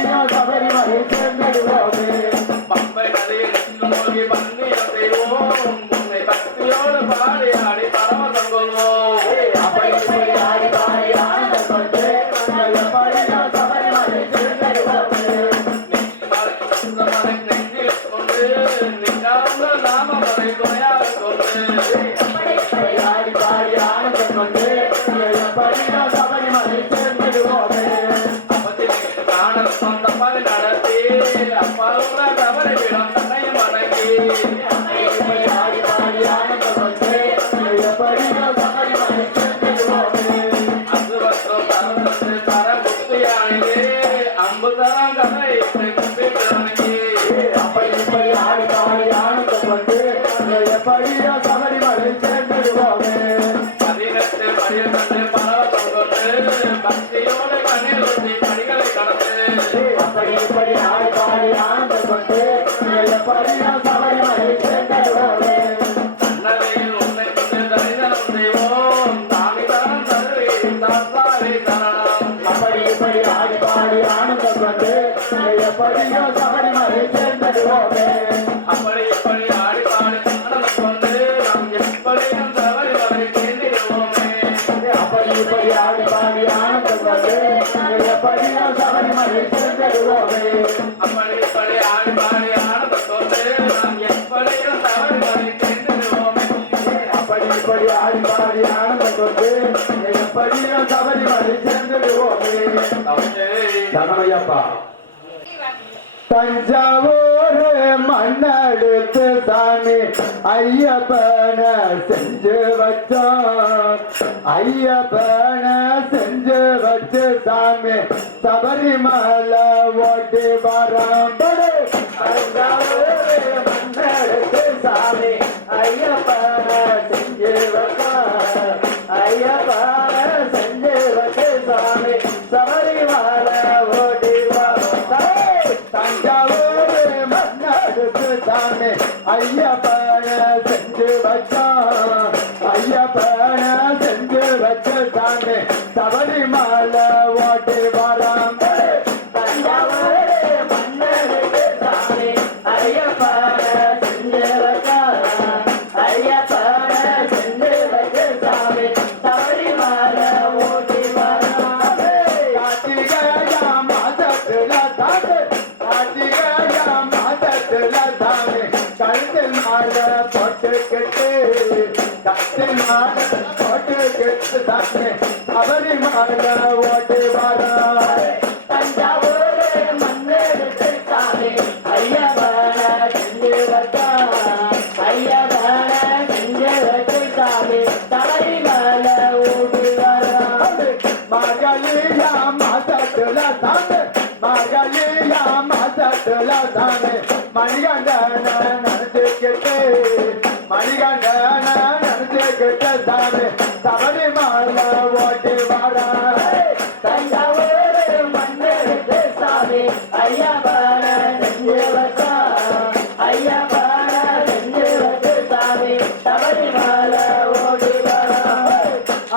எப்படியும் சபரிமலை சேர்ந்திடுவோமே பம்பை நதியில் மூழ்கி பன்னியம் செய்வோம் உன்னை பக்தியோடு பாடி ஆடி பரவசம் கொள்வோம் அப்படி இப்படி ஆடி பாடி ஆனந்தம் கொண்டு எப்படியும் சபரிமலை சேர்ந்திடுவோமே நெஞ்சில் கொண்டு நிற்காம நாமமலை துணையாக கொண்டு அப்படி இப்படி ஆடி பாடி ஆனந்தம் கொண்டு எப்படியும் சபரிமலை சேர்ந்திடுவோமே காணல் சொந்த பதி நடத்தி அப்பாவுள்ள கவலை விடம் தன்னையும் வணங்கி அப்படி ஆடி பாடி ஆனந்தம் கொண்டு எப்படியும் சபரிமலை சேர்ந்திடுவோமே அசுவத்தம் தரத்து தர முத்தியானிலே அம்பு தரம் கதை கும்பிட்டு வணங்கி அப்படி இப்படி ஆடி பாடி ஆனந்தம் கொண்டு எப்படியும் சபரிமலை சேர்ந்திடுவோமே 18 12 பரவசம் கொண்டு பக்தியோடு கண்ணீர் ஊற்றி படிகளை கடந்து அப்படி இப்படி ஆடி பாடி ஆனந்தம் கொண்டு எப்படியும் சபரிமலை சேர்ந்திடுவோமே அன்னவையில் உன்னை கொண்டு தரிசனம் செய்வோம் சாமி தரம் தருவேன் தாத்தாவே தரணம் அப்படி இப்படி ஆடி பாடி ஆனந்தம் கொண்டு எப்படியும் சபரிமலை சேர்ந்திடுவோமே அப்படி இப்படி ஆடி பாடி ஆனந்தம் கொண்டு நாம் எப்படியும் சபரிமலை சேர்ந்திடுவோமே அப்படி இப்படி ஆடி பாடி ஆனந்தம் கொண்டு எப்படியும் சபரிமலை சேர்ந்திடுவோமே அப்படி இப்படி ஆடி பாடி ஆனந்தம் கொண்டு நாம் எப்படியும் சபரிமலை சேர்ந்திடுவோமே அப்படி இப்படி ஆடி பாடி ஆனந்தம் கொண்டு எப்படியும் சபரிமலை சேர்ந்திடுவோமே தனமையப்பா தஞ்சாவூர் மண்ணெடுத்து சாமி ஐயப்பன செஞ்சு வச்சோம் ஐயப்பன செஞ்சு வச்சு சாமி சபரிமலை ஓட்டி வராம்படு தஞ்சாவூர் மண்ணெடுத்து சாமி ஐயப்பன செஞ்சு வச்சோம் ஐயப்பன செஞ்சு வச்சு சாமி சபரிமலை ஓட்டி வரோம் தஞ்சாவூர் மண்ணெடுத்து சாமி ஐயப்பன செஞ்சு வச்சான் ஐயப்பன செஞ்சு வச்ச சாமி சபரிமலை ஓட்டி வரான் தஞ்சாவூர் மண்ணெடுத்து சாமி ஐயப்பன செஞ்சு வச்சான் ஐயப்பன செஞ்சு வச்ச சாமி சபரிமலை ஓட்டி வரான் கார்த்திகையா மாதத்துல தாண்டு கழுத்தில் மாலை போட்டுக்கிட்டு கட்டில் மாலை போட்டுக்கிட்டு சாமி சபரிமலை ஓட்டி வரா தஞ்சாவூர் மண்ணெடுத்து சாமி ஐயப்பன செஞ்சு வச்சான் ஐயப்பன செஞ்சு வச்சு சாமி சபரிமலை ஓட்டி வரா மகளியா மாதத்துல தாண்டு மகளியா மாதத்துல தானே மணிகண்டன நினைச்சுக்கிட்டு மணிகண்டன நினைச்சுக்கிட்டு தானே சபரிமலை ஓட்டி வாடா தஞ்சாவூர் மண்ணெடுத்து சாமி ஐயப்பன செஞ்சு வச்சா ஐயப்பன செஞ்சு வச்சு சாமி சபரிமலை ஓட்டி வாடா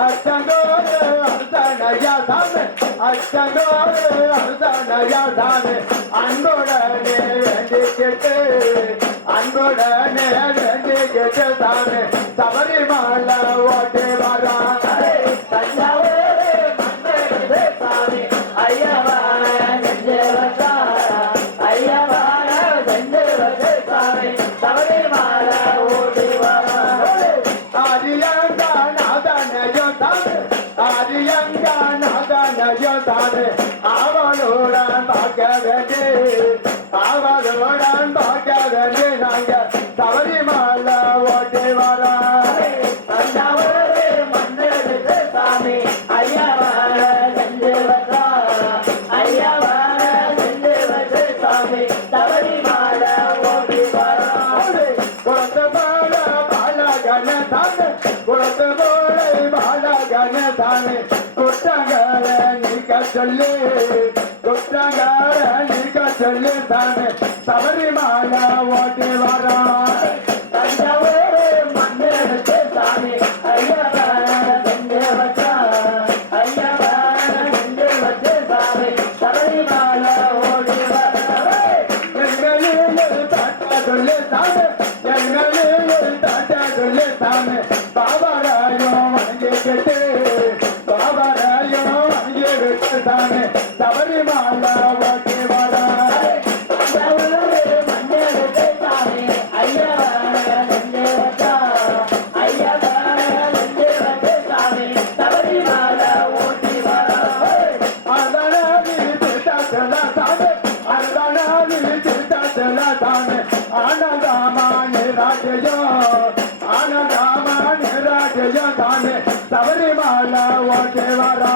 அச்சங்கோடு அர்த்தனையா சாமி அச்சங்கோடு அர்த்தனையா சாமி அன்புடனே வேண்டிக்கிட்டு அன்புடனே வேண்டிக்கிட்டு சாமி சபரிமலை ஓட்டி வரா தஞ்சாவூர் மண்ணெடுத்து சாமி ஐயப்பன செஞ்சு வச்சா ஐயப்பன செஞ்சு வச்சு சாமி சபரிமலை ஓட்டி வரா ஆதியங்கா நாதனையோ தானே ஆதியங்கா நாதனையோ தானே அவளுடன் பார்க்க வேண்டி அவளுடன் பார்க்க வேண்டி நாங்க சபரிமலை ஓட்டி வரா தஞ்சாவூர் மண்ணெடுத்து சாமி ஐயப்பன செஞ்சு வச்சா ஐயப்பன செஞ்சு வச்சு சாமி சபரிமலை ஓட்டி வரா குளத்து போல பாலகன தானே குளத்து போல பாலகன தானே குற்றங்களை நீக்க சொல்லி குற்றங்களை நீக்க சொல்லி தானே சபரிமலை ஓட்டி வரா தஞ்சாவூர் மண்ணெடுத்து சாமி ஐயப்பன செஞ்சு வச்சா ஐயப்பன செஞ்சு வச்சு சாமி சபரிமலை ஓட்டி சாமி பாபாராயம் வணங்கிக்கிட்டு பாபாராயம் வணங்கிக்கிட்டு சாமி சபரிமலை ஓட்டி வரா சபரிமலை ஓட்டி வரா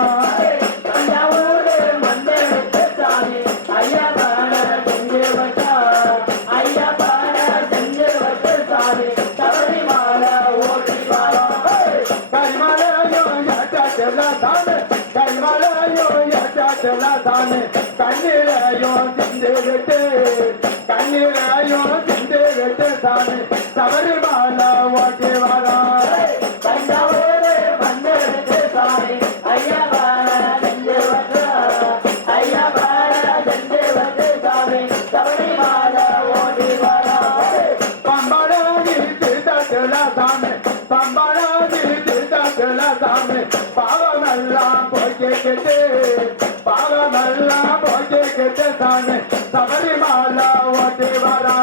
கண்ணீரையும் சிந்து விட்டு கண்ணீரையும் சிந்து விட்டு சாமி சபரிமலை ஓட்டி வரா பம்பராணி தீர்த்தத்துல சாமி பம்பராணி தீர்த்தத்துல சாமி பாவமெல்லாம் போய்க்கிட்டு பாவமெல்லாம் போய்க்கிட்டு சாமி சபரிமலை ஓட்டி வரா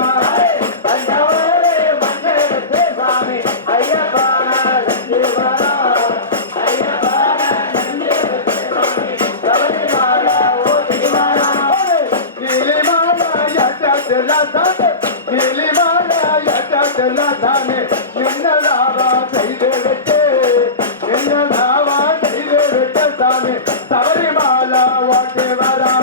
என்னதாவா செய்து விட்டு என்னதாவா செய்து விட்டு சாமி சபரிமலை ஓட்டி வரா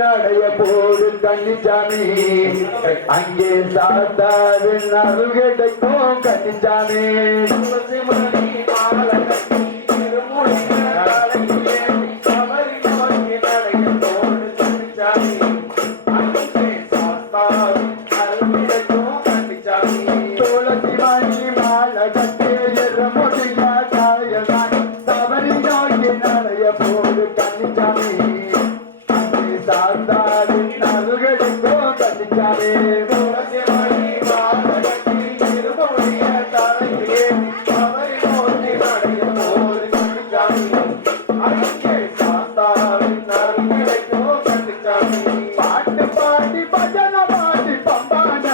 நடைய போடு கன்னிச்சாமி அங்கே சாத்தாவின் அருள் கிடைக்கும் கன்னிச்சாமி துளசி மணி மாலை கட்டி எருமுடிய காயமான் சபரி நோக்கி நடைய போடு கன்னிச்சாமி சாத்தாவின் அருள்களுக்கோ கன்னிச்சாமி துளசி மணி மாலை கட்டி எருமுடிய தலையிலே சபரி நோக்கி நடைய போடு கன்னிச்சாமி அங்கே சாத்தாவின் அருள்களுக்கோ கன்னிச்சாமி பாட்டு பாடி பஜன பாடி பம்பான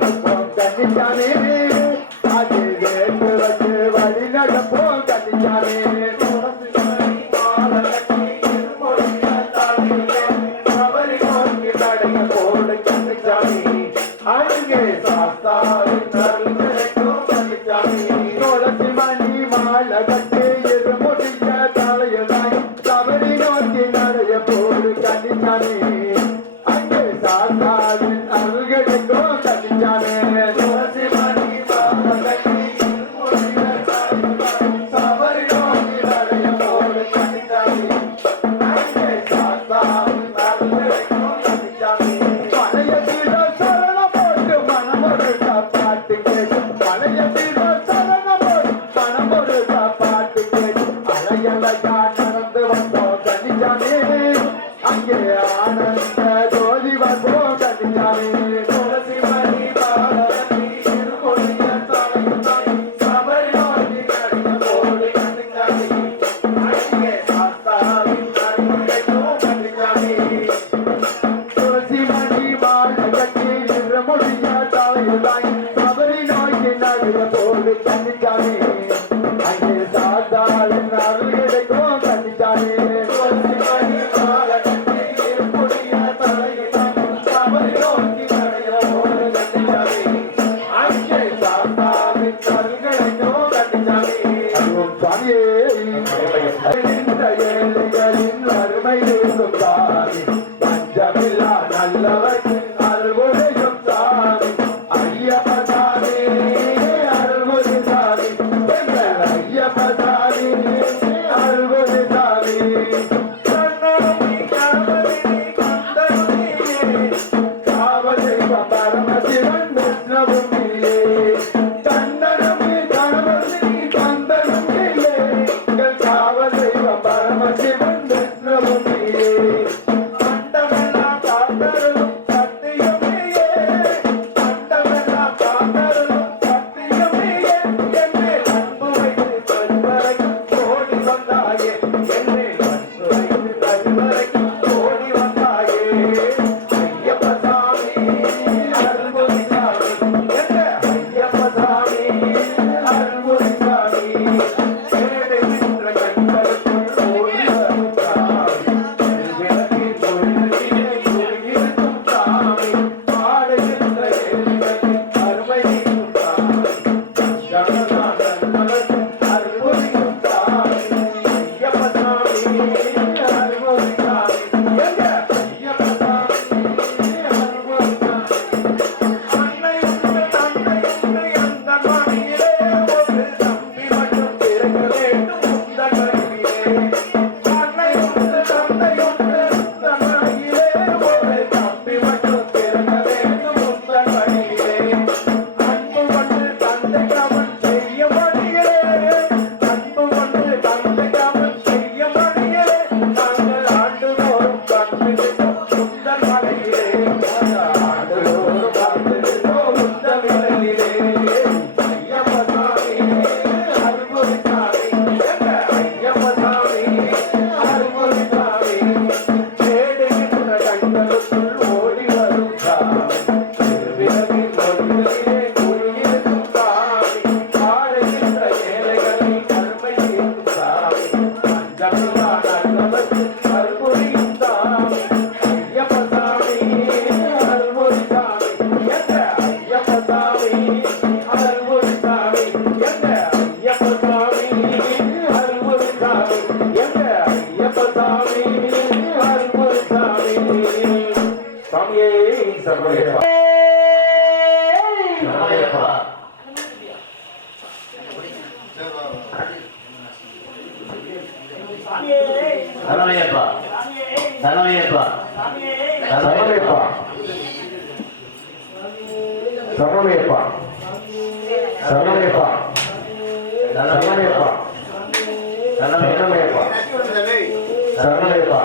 இருப்போம் கன்னிச்சாமி அது வேட்டு வச்சு வழி நடப்போம் கன்னிச்சாமி அங்கே சாஸ்தாவின் அருள் கிடைக்கும் கன்னிச்சாமி துளசி மணி மாலை கட்டி இருமுடிய தலையுடன் சபரி நோக்கி நடைய போடு கன்னிச்சாமி அங்கே சாஸ்தாவின் அருள் கிடைக்கும் கன்னிச்சாமி துளசி மணி மாலை கட்டி இருமுடிய தலையுடன் சபரி நோக்கி நடைய போடு கன்னிச்சாமி அங்கே சாஸ்தாவின் அருள் கிடைக்கும் கன்னிச்சாமி பழைய வீர சரண போட்டு மனமொரு பாட்டு கேட்கும் பழைய வீர சரண போட்டு மனமொரு பாட்டு கேட்கும் அலையலையா நடந்து வந்தோம் கன்னிச்சாமி அங்கே ஆனந்த ஜோதி வந்தோம் கன்னிச்சாமி துளசி மணி பாலி இருமொழிய தலையுடன் சபரி நோக்கி நடைய போடு கன்னிச்சாமி அங்கே சாஸ்தாவின் அருள் கிடைக்கும் கன்னிச்சாமி துளசி மணி மாலை கட்டி இருமுடிய தலையுடன் சபரி நோக்கி நடைய போடு கன்னிச்சாமி அங்கே சாஸ்தாவின் அருள் கிடைக்கும் கன்னிச்சாமி துளசி மணி மாலை கட்டி இருமுடிய தலையுடன் சபரி நோக்கி நடைய போடு கன்னிச்சாமி அங்கே சாஸ்தாவின் அருள் கிடைக்கும் கன்னிச்சாமி அதுவும் சுவாமியே அறிந்த ஏழைகளின் வறுமை நீக்கும் சாமி பஞ்சமில்லா நல்லவர்க்கு அருள்புரியும் சாமி ஐயப்ப சாமி அருள்புரி சாமி எங்கள் ஐயப்ப சாமி அருள்புரி சாமி கண்ணனும் கணபதி கந்தனும் காவதெய்வம் பரமசிவன் விஷ்ணுவும் நீயே கண்ணனும் கணபதி கந்தனும் எங்கள் காவதெய்வம் பரமசிவன் விஷ்ணுவும் நீயே அண்டமெல்லாம் காத்தருளும் சத்தியமேயே அண்டமெல்லாம் காத்தருளும் சத்தியமேயே என்னை அன்பு வைத்து கருவறைக்கு ஓடி வந்தாயே என்னை அன்பு வைத்து கருவறைக்கு ஓடி வந்தாயே ஐயப்ப சாமி அருள்புரி சாமி என்ற ஐயப்ப சாமி அருள்புரி சாமி ஏழைகின்ற கண்களுக்குள் ஓடி வரும் சாமி விளக்கின் பொழுதிலே குடியிருக்கும் சாமி பாடுகின்ற ஏழைகளின் அருமை நீக்கும் சாமி ஜகநாதன் மலர்ந்து அருள்புரியும் சாமி ஐயப்ப சாமி அருள்புரி சாமி எங்க ஐயப்ப சாமி அருள்புரி சாமி அன்னை உண்டு தந்தை உண்டு அந்த மணியிலே ஒரு தம்பி மட்டும் பிறக்க வேண்டும் உந்த கருவிலே அன்னை உண்டு தந்தை உண்டு அந்த மணியிலே ஒரு தம்பி மட்டும் பிறக்க வேண்டும் உந்த கருவிலே அன்பு கொண்டு தந்தை கவன் செய்ய மணியிலே அன்பு கொண்டு தந்தை கவன் செய்ய மணியிலே நாங்கள் ஆண்டுதோறும் கண்டிருந்தோம் உந்தன் மலையிலே ஆண்டுதோறும் கண்டிருந்தோம் உந்தன் மலையிலே ஐயப்ப சாமி அருள்புரி சாமி எங்க ஐயப்ப சாமி அருள்புரி சாமி தேடுகின்ற கண்களுக்குள் ஓடி வரும் சாமி திருவிழவின் மொழியிலே குடியிருக்கும் சாமி பாடுகின்ற ஏழைகளின் கருமை தீர்க்கும் சாமி பஞ்சமில்லா நல்லவர்க்கு அருள்புரியும் சாமி ஐயப்ப சாமி அருள்புரி சாமி என்ற ஐயப்ப சாமி அருள்புரி சாமி என்ற ஐயப்ப சாமி அருள்புரி சாமி என்ற ஐயப்ப சாமி அருள்புரி சாமி சாமியே சரணமையப்பா சரணமையப்பா சரணமையப்பா சரணமையப்பா சரணமையப்பா சரணமையப்பா சரணமையப்பா சரணமையப்பா சரணமையப்பா சரணமையப்பா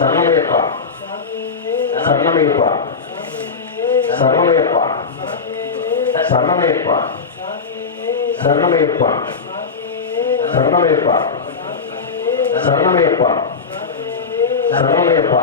சரணமையப்பா சரணமையப்பா சரணமையப்பா சரணமையப்பா சரணமையப்பா சரணமையப்பா சரணமையப்பா சரணமையப்பா சரணமையப்பா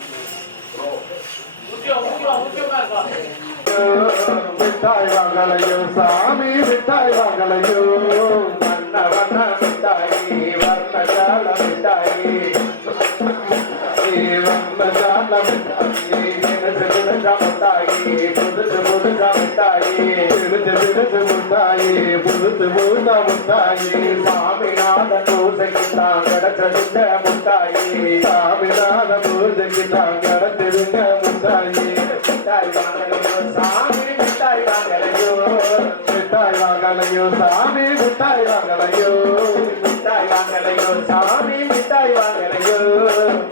மிட்டாய் வாங்கலையோ சாமி மிட்டாய் வாங்கலையோ வண்ண வண்ண மிட்டாயி வர்ணஜால மிட்டாயி வர்ணஜால மிட்டாயி மிட்டாயி புதுசு புதுசா மிட்டாயி புதுசு முட்டாயி புதுசு புதுசா முட்டாயி சாமிநாத பூசைக்கு தான் கிடைச்சதுங்க முட்டாயி சாமிநாத பூசைக்கு தான் கிடைச்சதுங்க முட்டாயி மிட்டாய் வாங்கலையோ சாமி மிட்டாய் வாங்கலையோ மிட்டாய் வாங்கலையோ சாமி மிட்டாய் வாங்கலையோ மிட்டாய் வாங்கலையோ சாமி மிட்டாய் வாங்கலையோ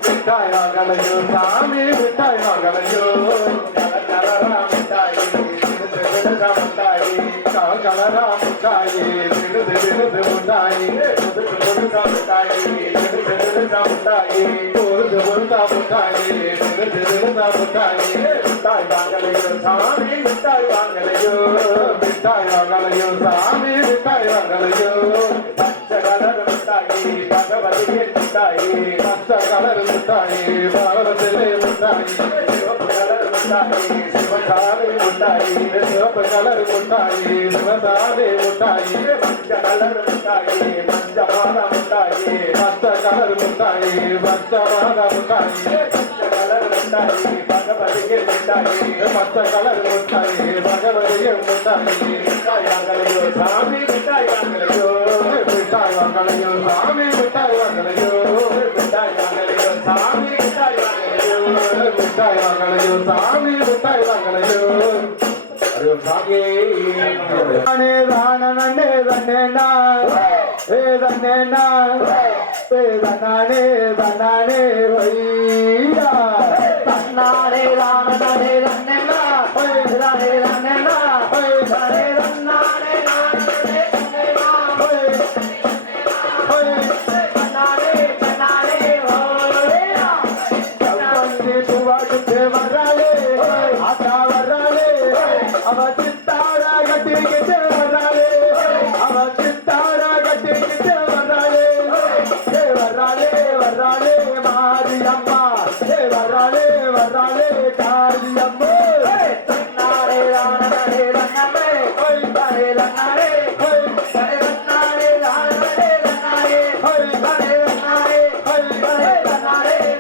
மிட்டாய் வாங்கலையோ சாமி மிட்டாய் வாங்கலையோ கலரா மிட்டாயி முட்டாயி கலரா முட்டாயி விடுது விடுது முட்டாயி புதுசு புதுசா முட்டாயி விடுது விடுதா முட்டாயி புதுசு புதுசா முட்டாயி விடுது விடுதா முட்டாயி மிட்டாய் வாங்கலையோ சாமி மிட்டாய் வாங்கலையோ மிட்டாய் வாங்கலையோ சாமி மிட்டாய் வாங்கலையோ பச்சை கலர் முட்டாயி பகவதியின் முட்டாயி பச்சை கலர் முட்டாயி பகவதிலே முட்டாயி சிவப்பு கலர் முட்டாயி சிவசாமி முட்டாயி சிவப்பு கலர் முட்டாயி சிவசாமி முட்டாயி பச்சை கலர் முட்டாயி பச்சை மாதா முட்டாயி பச்சை கலர் முட்டாயி பச்சை மாதா முட்டாயி பச்சை கலர் முட்டாயி பகவதியின் முட்டாயி பச்சை கலர் முட்டாயி பகவதியின் முட்டாயி மிட்டாய் வாங்கலையோ சாமி மிட்டாய் வாங்கலையோ மிட்டாய் வாங்கலையோ சாமி மிட்டாய் வாங்கலையோ மிட்டாய் வாங்கலையோ சாமி மிட்டாய் வாங்கலையோ மிட்டாய் வாங்கலையோ சாமி மிட்டாய் வாங்கலையோ சாமி தானே தானே தன்னேனா ஏ தன்னேனா ஏ தன்னானே தன்னானே வையா தன்னானே தானே தன்னேனா தானே தன்னேனா தானே தன்னானே வர்றாளே ஆட்டா வர்றாளே அவ சித்தாரா கட்டிக்கிட்டு வர்றாளே அவ சித்தாரா கட்டிக்கிட்டு வர்றாளே வர்றாளே வர்றாளே மாரியம்மா வர்றாளே வர்றாளே காரியம்மா தன்னாரே தானே தன்னமே தானே தன்னாரே தானே தன்னாரே தானே தன்னாரே தானே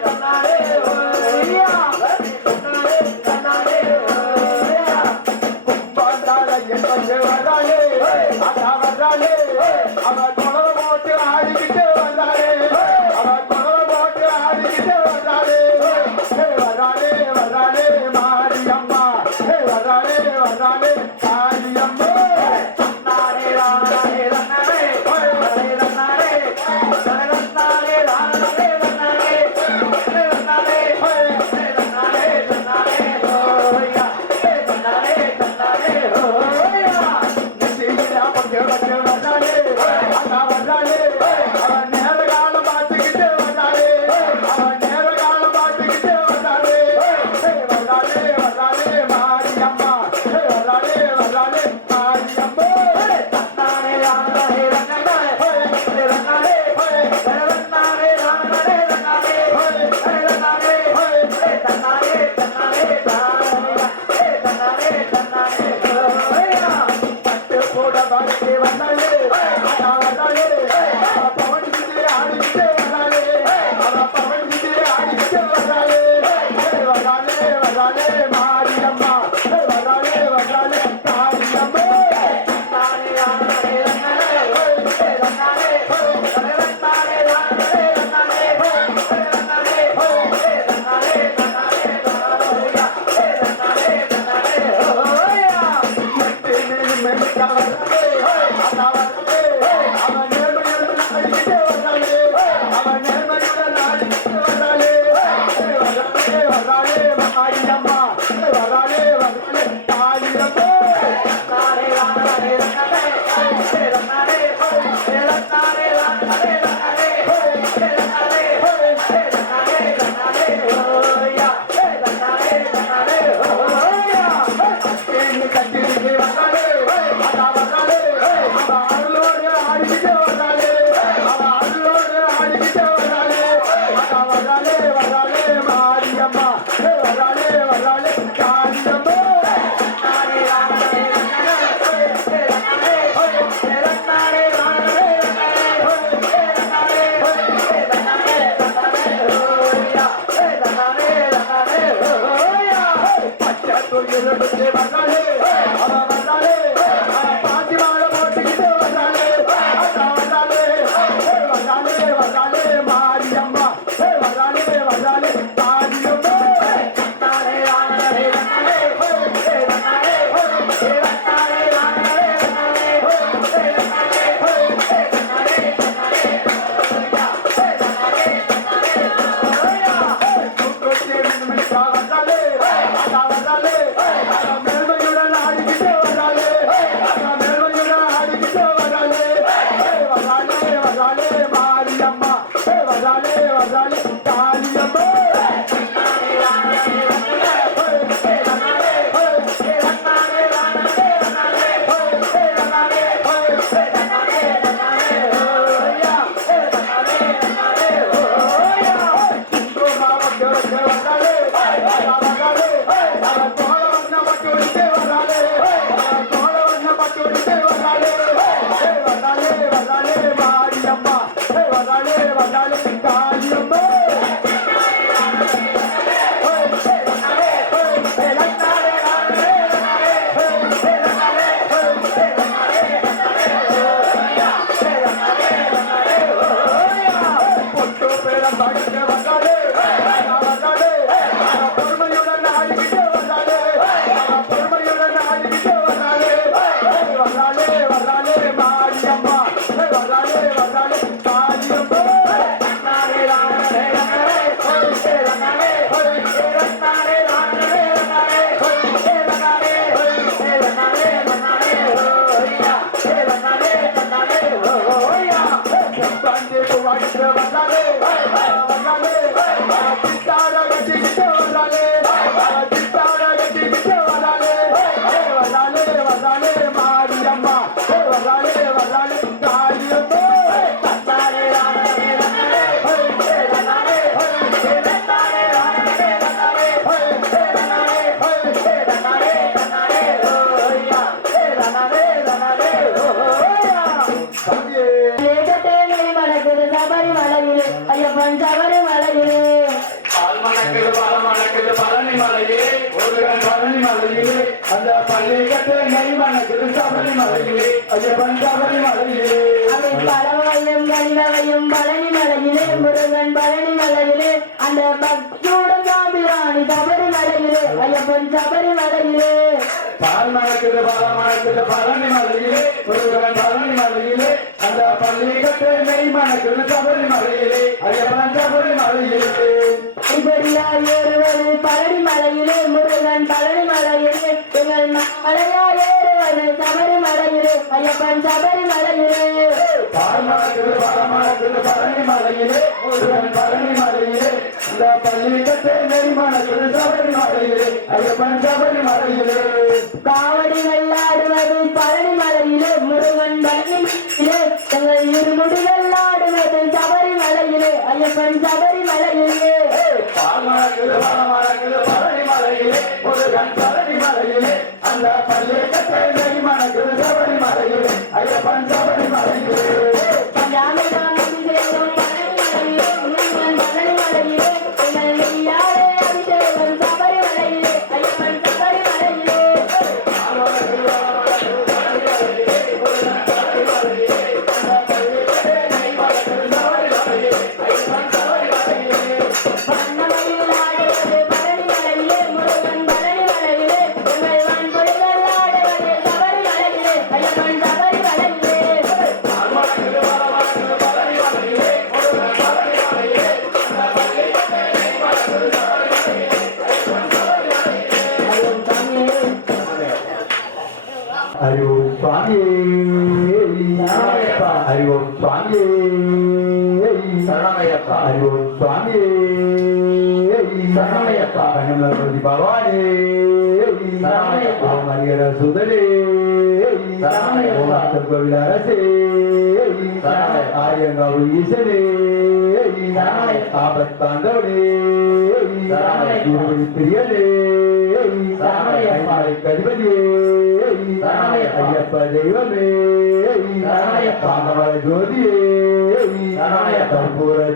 தன்னாரே தானே தன்னாரே தன்னாரே வர்றாளே ஆட்டா வர்றாளே அவ குழந்தை போட்டு ஆடிக்கிட்டு வந்தாளே அவ குழந்தை போட்டு ஆடிக்கிட்டு வந்தாளே வர்றாளே வர்றாளே மாரியம்மா வர்றாளே வர்றாளே காரியம்மா தன்னாரே தானே தன்னாரே தானே தன்னாரே தானே தன்னாரே தானே தன்னாரே தானே தன்னாரே தன்னாரே தன்னாரே ஹோயா தன்னாரே தன்னாரே ஹோயா நிசியா பக்கே பக்கே வர்றாளே ஆட்டா வர்றாளே அவன் நேர காலம் பார்த்துக்கிட்டு வர்றாளே அவன் நேர காலம் பார்த்துக்கிட்டு வர்றாளே வர்றாளே வர்றாளே மாரியம்மா வர்றாளே வர்றாளே மாரியம்மா தன்னாரே தானே தன்னாரே தன்னாரே தன்னாரே தானே தன்னாரே தன்னாரே தன்னாரே தன்னாரே தன்னாரே தன்னாரே ஹோயா பட்டு போட பாட்டு வந்தாளே ஆட்டா வந்தாளே அவ பவனிக்கிட்டு ஆடிக்கிட்டு வர்றாளே அவ பவனிக்கிட்டு ஆடிக்கிட்டு வர்றாளே வர்றாளே வர்றாளே மாரியம்மா வர்றாளே வர்றாளே காரியம்மா தன்னாரே தானே தன்னாரே தன்னாரே தானே தன்னாரே தானே தன்னாரே தன்னாரே தன்னாரே தன்னாரே ஹோயா தன்னாரே தன்னாரே ஹோயா மெல்லிக்கா வர்றாளே ஆட்டா வர்றாளே அவன் நேர்மையுடன் ஆடிக்கிட்டு வர்றாளே அவன் நேர்மையுடன் ஆடிக்கிட்டு வர்றாளே வர்றாளே வர்றாளே மாரியம்மா பலவையும் கனிவையும் பழனி மலையிலே முருகன் பழனி மலையிலே அந்த பக்தியுடன் காபிராணி சபரி மலையிலே ஐயப்பன் சபரி மலையிலே பால் மணக்குது பழம் மணக்குது பழனி மலையிலே முருகன் பழனி மலையிலே அந்த பள்ளிக்கட்டு நெய் மணக்குது சபரி மலையிலே ஐயப்பன் சபரி மலையிலே இப்படியா ஏறுவது பழனி மலையிலே முருகன் பழனி மலையிலே எங்கள் மலையா ஏறுவது சபரி மலையிலே ஐயப்பன் சபரி மலையிலே பால் மணக்குது பழம் மணக்குது பழனி மலையிலே முருகன் பழனி மலையிலே அந்த பள்ளிக்கட்டு நெய் மணக்குது சபரி மலையிலே ஐயப்பன் சபரி மலையிலே காவடிகள் ஆடுவது பழனி மலையிலே முருகன் பழனி மலையிலே எங்கள் இருமுடிகள் ஆடுவது சபரி மலையிலே ஐயப்பன் சபரி மலையிலே பழனி மலையிலே முருகன் பழனி மலையிலே அந்த பள்ளிக்கட்டு நெய் மணக்குது சபரி மலையிலே ஐயப்பன் சபரி மலையிலே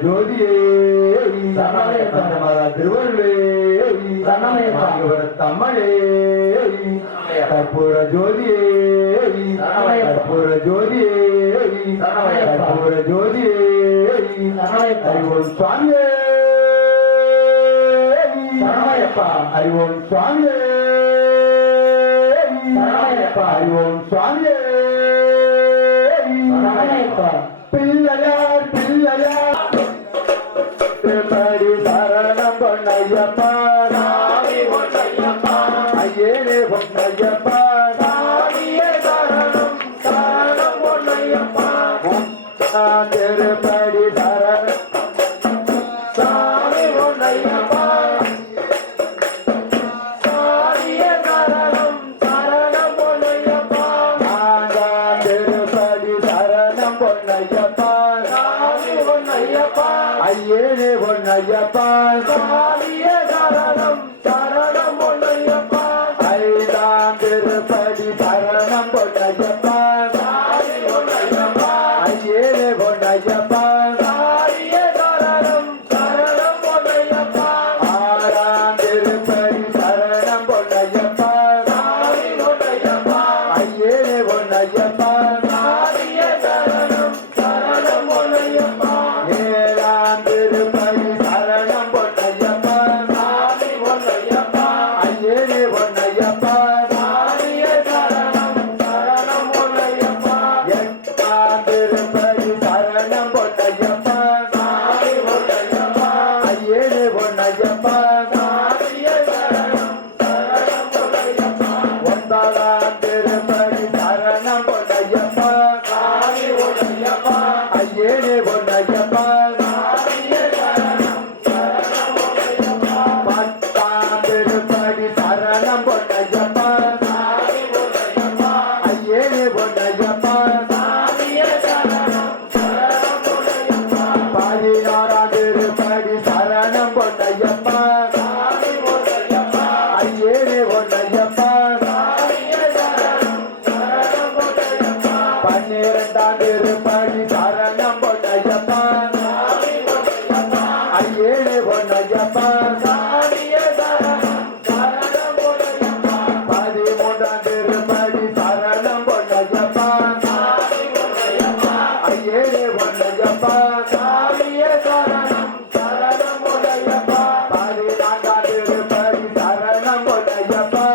ஜோதியே திருவள்ளுவே சரணமையப்பா. தம்மளே கற்பூர ஜோதியே சரணமையப்பா. கற்பூர ஜோதியே சரணமையப்பா. கற்பூர ஜோதியே சரணமையப்பா. அறிவோம் சுவாமியே சரணமையப்பா. அறிவோம் சுவாமியே சரணமையப்பா. அறிவோம் சுவாமியே சரணமையப்பா. பிள்ளையார் பிள்ளையார் படி சரணம் பொன்னையப்பா ஐயனே பொன்னையப்பா திருப்படி சரணம் சாமி பொன்னையப்பா திருப்படி சரணம் பொன்னையப்பா ஐயனே பொன்னையப்பா ஐந்தாம் திருப்படி சரணம் பொன்னையப்பா ஐயனே பொன்னையப்பா ஆறாம் திருப்படி சரணம் பொன்னையப்பா ஐயனே பொன்னையப்பா ஏழாம் திருப்பதி சரணம் பொன்னையப்பா ஐயனே பொன்னையப்பா எட்டாம் திருப்பதி சரணம் பொன்னையப்பா ஐயனே பொன்னையப்பா ஒன்பதாம் திருப்பதி சரணம் பொன்னையப்பா ஐயனே பொன்னையப்பா பத்தாம் திருப்பதி சரணம் பொன்னையப்பா ஐயனே பொன்னையப்பா பதினாறாம் திருப்பதி சரணம் பொன்னையப்பா ஐயனே பொன்னையப்பா பன்னிரண்டாம் திருப்பதி சரணம் பொன்னையப்பா ஐயனே பொன்னையப்பா பதிமூன்றாம் திருப்பதி சரணம் பொன்னையப்பா ஐயனே பொன்னையப்பா பதினான்காம் திருப்பதி சரணம் பொன்னையப்பா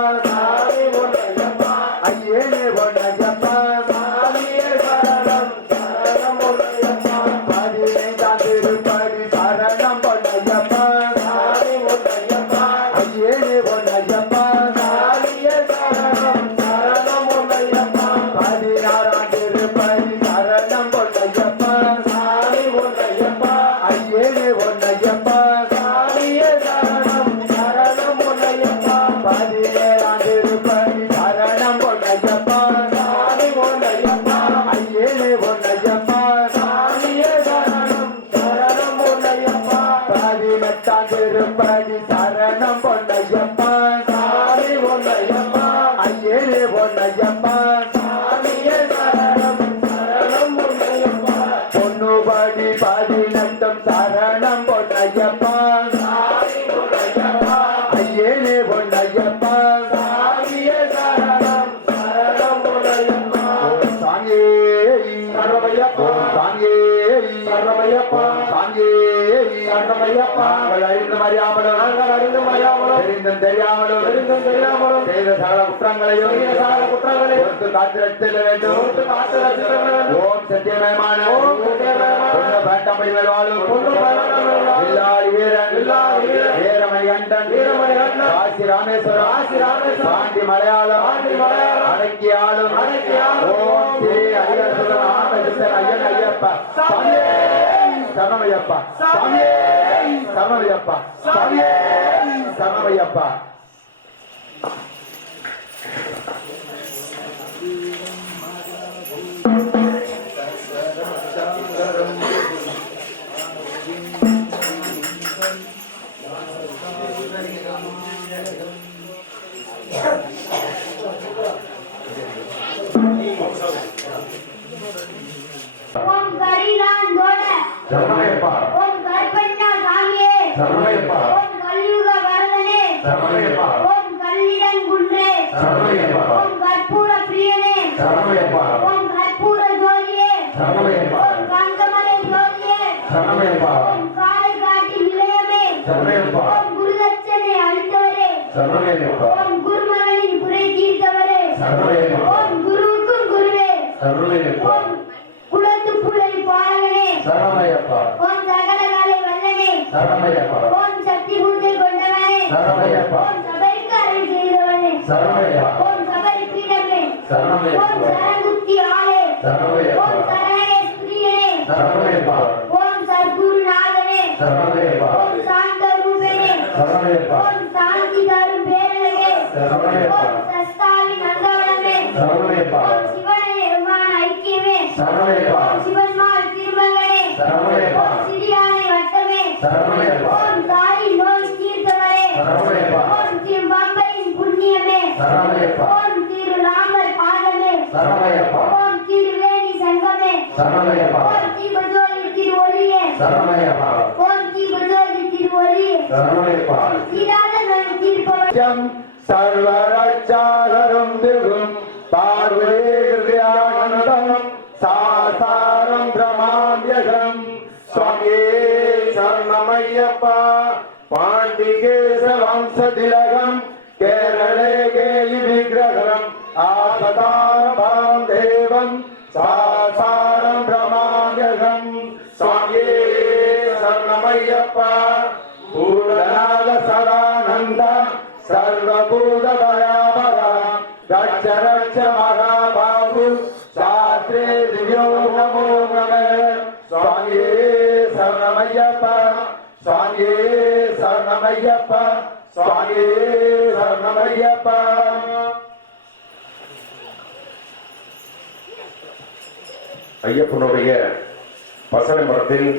ஐயனே பொன்னையப்பா பதினைந்தாம் திருப்பதி சரணம் பொன்னையப்பா ஐயனே பொன்னையப்பா பதினாறாம் திருப்பதி சரணம் பொன்னையப்பா ஐயனே பொன்னையப்பா பதினேழாம் திருப்பதி சரணம் பொன்னையப்பா ஐயனே பொன்னையப்பா பதினெட்டாம் திருப்பதி சரணம் பொன்னையப்பா ஐயனே பொன்னையப்பா பொன்னுபடி பதினெட்டும் சரணம் பொன்னையப்பா ஐயனே பொன்னையப்பா சாமியே சாமியே நாங்கள் அறிந்தும் அறியாமலும் தெரியாமலும் செய்த சகல குற்றங்களையும் பொறுத்து காத்து ரட்சிக்க வேண்டும். ஓம் சத்தியமயமான வேண்டாம்படி வாழும் வில்லாளி வீரன் வீரமணி கண்டன் காசி ராமேஸ்வரம் பாண்டி மலையாளம் அடக்கி ஆளும் ஓம் ஸ்ரீ ஹரிஹரசுதன் ராமகிருஷ்ணன் ஐயன் ஐயப்பா சரணமையப்பா சரணமையப்பா சரணமையப்பா. ஓம் கரிலான் கோட சரணமையப்பா ஓம் கற்பண்ணா சாமியே சரணமையப்பா ஓம் கலியுக வரதனே சரணமையப்பா ஓம் கல்லிடங்குன்றே சரணமையப்பா ஓம் கற்பூர பிரியனே சரணமையப்பா ஓம் கற்பூர ஜோதியே சரணமையப்பா ஓம் காந்தமலை ஜோதியே சரணமையப்பா ஓம் காலை காட்டி நிலையமே சரணமையப்பா ஓம் குருதட்சனை அளித்தவரே சரணமையப்பா ஓம் குருமகனின் குறை தீர்த்தவரே சரணமையப்பா ஓம் குருவுக்கும் குருவே சரணமையப்பா ஓம் குலத்து புலை பாலகனே சரணமையப்பா ஓம் சகலகாலை வல்லனே சரணமையப்பா ஓம் சக்தி பூஜை கொண்டவனே சரணமையப்பா ஓம் சபரிக்கு அருள் செய்தவனே சரணமையப்பா ஓம் சபரி பீடமே சரணமையப்பா ஓம் சரங்குத்தி ஆளே சரணமையப்பா ஓம் சரணேஸ்வரியனே சரணமையப்பா ஓம் சத்குருநாதனே சரணமையப்பா ஓம் சாந்த ரூபனே சரணமையப்பா ஓம் சாந்தி தரும் பேரழகே சரணமையப்பா ஓம் சஸ்தாவி நந்தவனமே சரணமையப்பா ஓம் சிவனமான ஐக்கியமே சரணமையப்பா ஓம் சிவன்மால் திருமகனே சரணமையப்பா ஓம் சிறியானை வட்டமே சரணமையப்பா ஓம் தாய் நோய் தீர்த்தவரே சரணமையப்பா ஓம் திரு பம்பையின் புண்ணியமே சரணமையப்பா ஓம் திரு ராமர் பாதமே சரணமையப்பா ஓம் திருவேணி சங்கமே சரணமையப்பா ஓம் தீபஜோதி திரு ஒளியே சரணமையப்பா ஓம் தீபஜோதி திரு ஒளியே சரணமையப்பா தீராத நோய் தீர்ப்பவர் சர்வரட்சாகரம் திகும் பார்வேகிருதியானந்தம் சாசாரம் பிரமாத்யகம் சுவாமியே சரணமையப்பா பாண்டிகேச வம்சதிலகம் கேரளே கேலி விக்கிரகம் ஆபதாரம் தேவம் சாசாரம் பிரமாத்யகம் சுவாமியே சரணமையப்பா பூர்ணநாத சதானந்த सर्वभूत दयामरा रक्ष रक्ष महाबाहु शास्त्रे दिव्यो नमो नमः स्वामी शरणमय्यप्पा स्वामी शरणमय्यप्पा स्वामी शरणमय्यप्पा ஐயப்பனுடைய பசலை மரத்தில்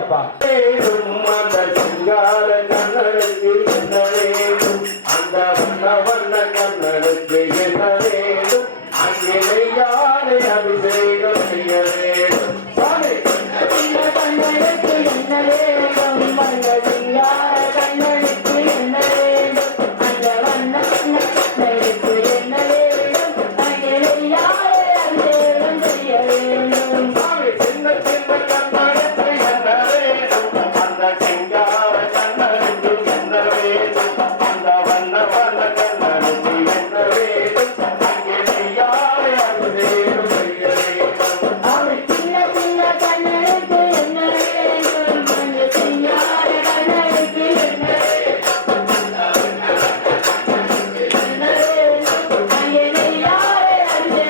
சமமையப்பா அந்த சிங்கார கண்ணனுக்கு என்ன வேண்டும் அந்த வண்ண வண்ண கண்ணனுக்கு என்ன வேண்டும் அங்கே யாரை அபிஷேகம் செய்ய வேண்டும் சாமி சின்ன கண்ணனுக்கு என்ன வேண்டும் அந்த சிங்கார கண்ணனுக்கு என்ன வேண்டும் அந்த வண்ண வண்ண கண்ணனுக்கு என்ன வேண்டும் அங்கே யாரை அபிஷேகம் செய்ய வேண்டும் சாமி சின்ன சின்ன கண்ணனுக்கு என்ன வேண்டும் அந்த சிங்கார கண்ணனுக்கு என்ன வேண்டும் அந்த வண்ண வண்ண கண்ணனுக்கு என்ன வேண்டும் அங்கே யாரை அபிஷேகம் செய்ய வேண்டும் அவன் சின்ன சின்ன கண்ணனுக்கு என்ன வேண்டும் அந்த சிங்கார கண்ணனுக்கு என்ன வேண்டும் அங்கே யாரை அபிஷேகம்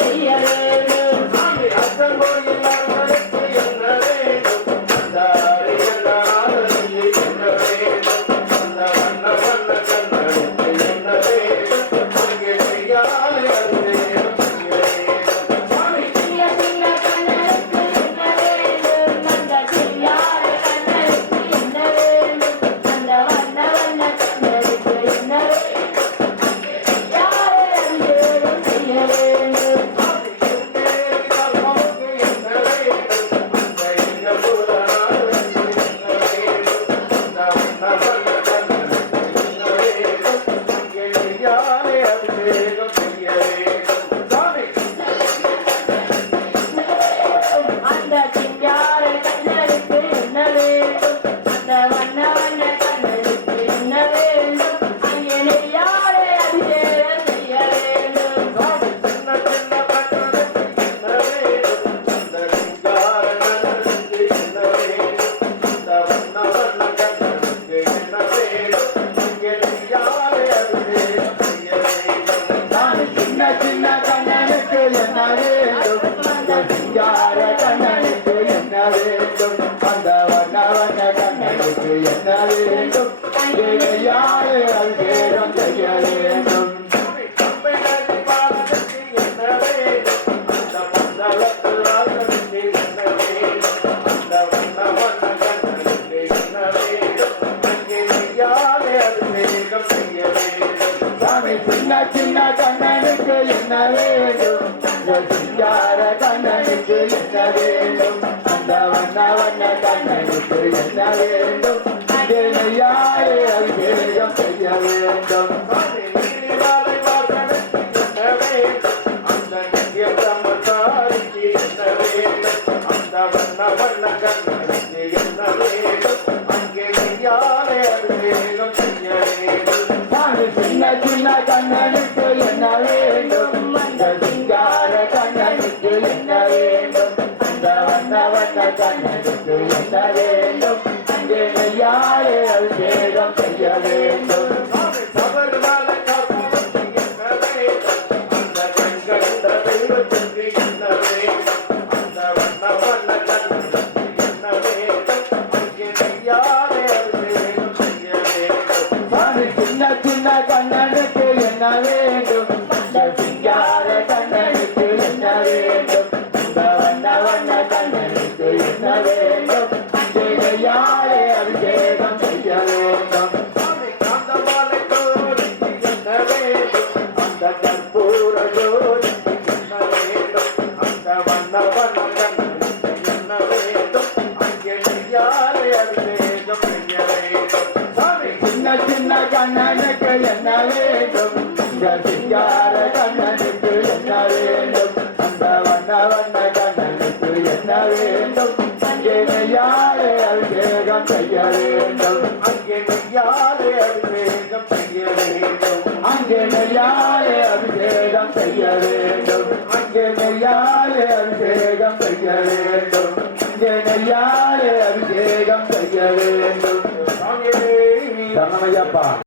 செய்ய வேண்டும் சாமி அச்சன் கோயில் அண்ணனுக்கு என்ன வேண்டும் அந்த அரியநாதனுக்கு என்ன வேண்டும் அந்த வண்ண வண்ண கண்ணனுக்கு என்ன வேண்டும் அங்கே யாரை அபிஷேகம் செய்ய வேண்டும் சாமி சின்ன சின்ன கண்ணனுக்கு என்ன வேண்டும் அந்த சிங்கார கண்ணனுக்கு என்ன வேண்டும் அந்த வண்ண வண்ண கண்ணனுக்கு என்ன வேண்டும் யாரை அபிஷேகம் செய்ய வேண்டும் அந்த சிங்கார கண்ணனுக்கு என்ன வேண்டும் அந்த வண்ண வண்ண கண்ணனுக்கு என்ன வேண்டும் அங்கே யாரை அபிஷேகம் செய்ய வேண்டும் சின்ன சின்ன கண்ணனுக்கு என்ன வேண்டும் அந்த சிங்கார கண்ணனுக்கு என்ன வேண்டும் அந்த வண்ண வண்ண கண்ணனுக்கு என்ன வேண்டும் அங்கே யாரை அபிஷேகம் செய்ய வேண்டும் சாமி சின்ன சின்ன கண்ணனுக்கு என்ன வேண்டும் இந்த சிங்கார கண்ணனுக்கு என்ன வேண்டும் அந்த வண்ண வண்ண கண்ணனுக்கு என்ன வேண்டும் அங்கே யாரை அபிஷேகம் செய்ய வேண்டும் சாமி சின்ன சின்ன கண்ணனுக்கு என்ன வேண்டும் அந்த சிங்கார கண்ணனுக்கு என்ன வேண்டும் அந்த வண்ண வண்ண கண்ணனுக்கு என்ன வேண்டும் அங்கே யாரை அபிஷேகம் செய்ய வேண்டும் சாமி சின்ன சின்ன கண்ணனுக்கு என்ன வேண்டும் அந்த சிங்கார கண்ணனுக்கு என்ன வேண்டும் அந்த வண்ண வண்ண கண்ணனுக்கு என்ன வேண்டும் அங்கே யாரை அபிஷேகம் செய்ய வேண்டும் அந்த கற்பூர ஜோதிக்கு என்ன வேண்டும் அந்த வண்ண வண்ண கண்ணனுக்கு என்ன வேண்டும் அங்கே யாரை அபிஷேகம் செய்ய வேண்டும் சாமி சின்ன சின்ன கண்ணனுக்கு என்ன வேண்டும் இந்த சிங்கார கண்ணனுக்கு என்ன வேண்டும் அந்த வண்ண வண்ண கண்ணனுக்கு என்ன வேண்டும் அங்கே யாரை அபிஷேகம் செய்ய வேண்டும் அங்கே யாரை அபிஷேகம் செய்ய வேண்டும் அங்கே யாரை அபிஷேகம் செய்ய வேண்டும் அங்கே யாரை அபிஷேகம் செய்ய வேண்டும் அங்கே யாரை அபிஷேகம் செய்ய வேண்டும் சாமியே சமமையப்பா